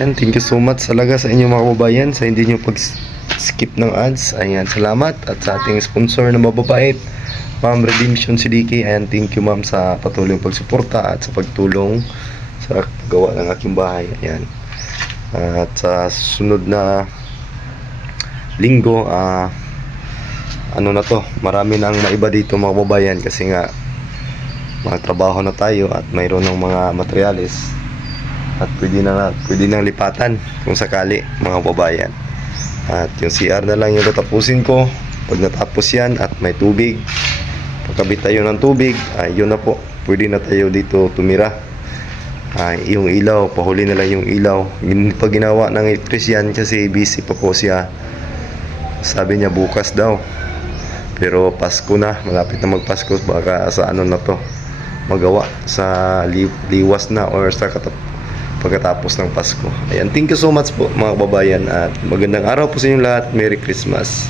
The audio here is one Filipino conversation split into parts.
Yan, thank you so much talaga sa inyo mga kababayan sa hindi nyo pag-skip ng ads. Ayan, salamat. At sa ating sponsor na mababait, Ma'am Redemption CDK. Ayan, thank you ma'am sa patuloy pagsuporta at sa pagtulong sa gawa ng aking bahay. Ayan. At sa sunod na linggo, ah, ano na to, marami nang maiba dito mga kababayan kasi nga magtrabaho na tayo at mayroon ng mga materyales at pwede na pwede nang lipatan kung sakali mga kababayan. At yung CR na lang yung tatapusin ko. Pag natapos yan at may tubig, pagkabit tayo ng tubig, ay yun na po. Pwede na tayo dito tumira. Ay, yung ilaw, pahuli na lang yung ilaw. Hindi pa ginawa ng yan kasi busy pa po siya. Sabi niya bukas daw. Pero Pasko na, malapit na magpasko, baka sa ano na to, magawa sa li- liwas na or sa katap pagkatapos ng Pasko. Ayan, thank you so much po mga kababayan at magandang araw po sa inyo lahat. Merry Christmas.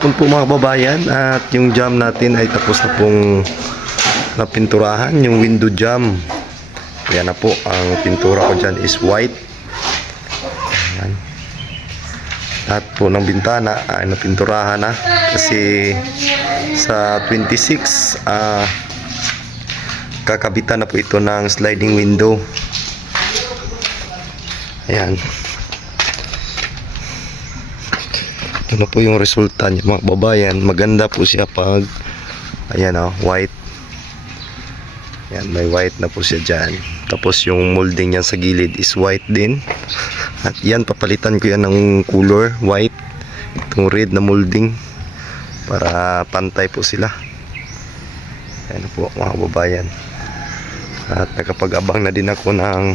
Hapon po mga kababayan at yung jam natin ay tapos na pong napinturahan yung window jam. Yan na po, ang pintura ko dyan is white. Ayan. Lahat po ng bintana ay napinturahan na kasi sa 26 ah kakabitan na po ito ng sliding window. Ayan. Ito na po yung resulta niya mga babayan. Maganda po siya pag ayan o, white. Ayan, may white na po siya dyan. Tapos yung molding niya sa gilid is white din. At yan, papalitan ko yan ng color, white. Itong red na molding. Para pantay po sila. Ayan po mga babayan. At nakapag-abang na din ako ng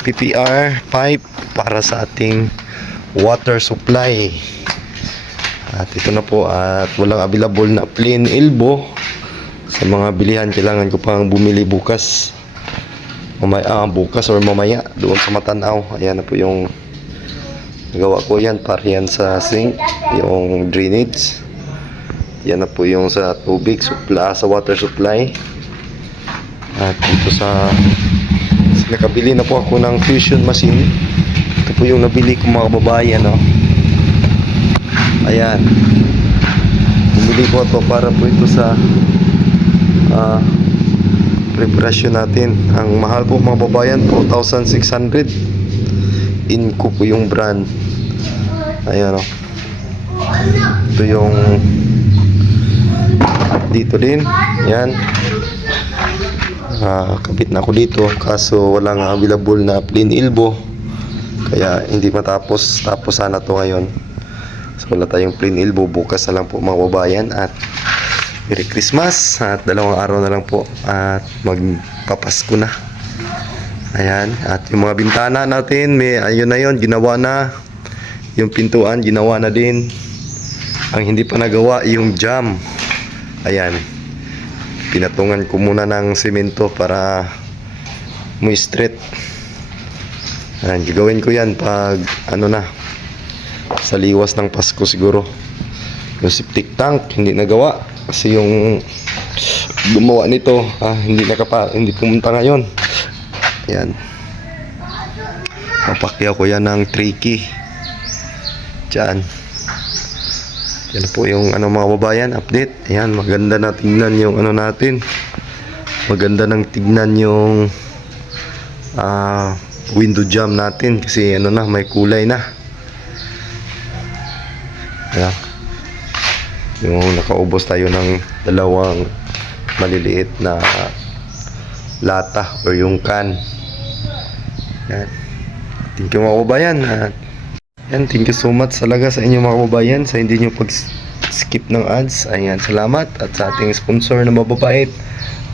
PPR pipe para sa ating water supply. At ito na po at walang available na plain elbow sa mga bilihan kailangan ko pang bumili bukas. Mamaya ah, bukas or mamaya doon sa Matanaw. Ayan na po yung nagawa ko yan para yan sa sink, yung drainage. Yan na po yung sa tubig supply, sa water supply. At dito sa, sa nakabili na po ako ng fusion machine. Ito po yung nabili ko mga kababayan, no. Ayan. Bumili ko ito para po ito sa ah preparasyon natin. Ang mahal po mga babayan, 4,600. Inco po yung brand. Ayan o. Ito yung dito din. Yan. Ah, kapit na ako dito kaso walang available na plain elbow. Kaya hindi matapos. Tapos sana to ngayon. So wala tayong plain elbow. Bukas na lang po mga babayan at Merry Christmas at dalawang araw na lang po at magpapasko na. Ayan, at yung mga bintana natin, may ayun na yun, ginawa na. Yung pintuan, ginawa na din. Ang hindi pa nagawa, yung jam. Ayan, pinatungan ko muna ng semento para mo straight. Ayan, gagawin ko yan pag ano na, sa liwas ng Pasko siguro. Yung septic tank, hindi nagawa. Kasi yung gumawa nito, ah, hindi nakapa, hindi pumunta ngayon. Ayan. Papakyaw ko yan ng tricky. Diyan. Yan po yung ano mga babayan, update. Ayan, maganda na tingnan yung ano natin. Maganda nang tignan yung ah, window jam natin kasi ano na, may kulay na. Ayan. Yung nakaubos tayo ng dalawang maliliit na lata or yung can. Yan. Thank you mga kababayan. At yan, thank you so much talaga sa inyo mga kababayan sa hindi nyo pag-skip ng ads. Ayan, salamat. At sa ating sponsor na mababait,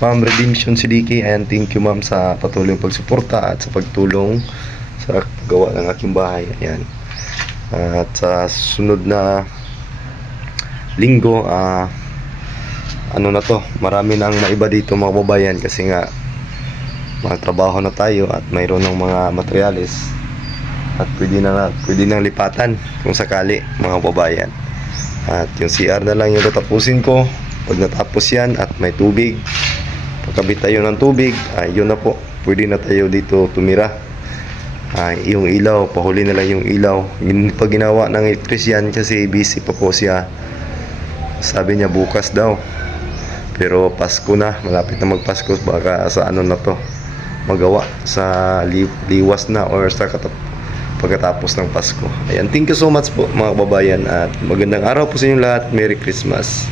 Ma'am Redemption CDK. Ayan, thank you ma'am sa patuloy pagsuporta at sa pagtulong sa gawa ng aking bahay. Ayan. At sa sunod na linggo, ah, ano na to, marami nang maiba dito mga babayan kasi nga magtrabaho na tayo at mayroon ng mga materyales at pwede na pwede nang lipatan kung sakali mga babayan. At yung CR na lang yung tatapusin ko. Pag natapos yan at may tubig, pagkabit tayo ng tubig, ay yun na po. Pwede na tayo dito tumira. Ay, yung ilaw, pahuli na lang yung ilaw. Yun pa ginawa ng electrician kasi busy pa po siya. Sabi niya bukas daw. Pero Pasko na, malapit na magpasko baka sa ano na to magawa sa li- liwas na or sa katap pagkatapos ng Pasko. Ayan, thank you so much po mga kababayan at magandang araw po sa inyo lahat. Merry Christmas.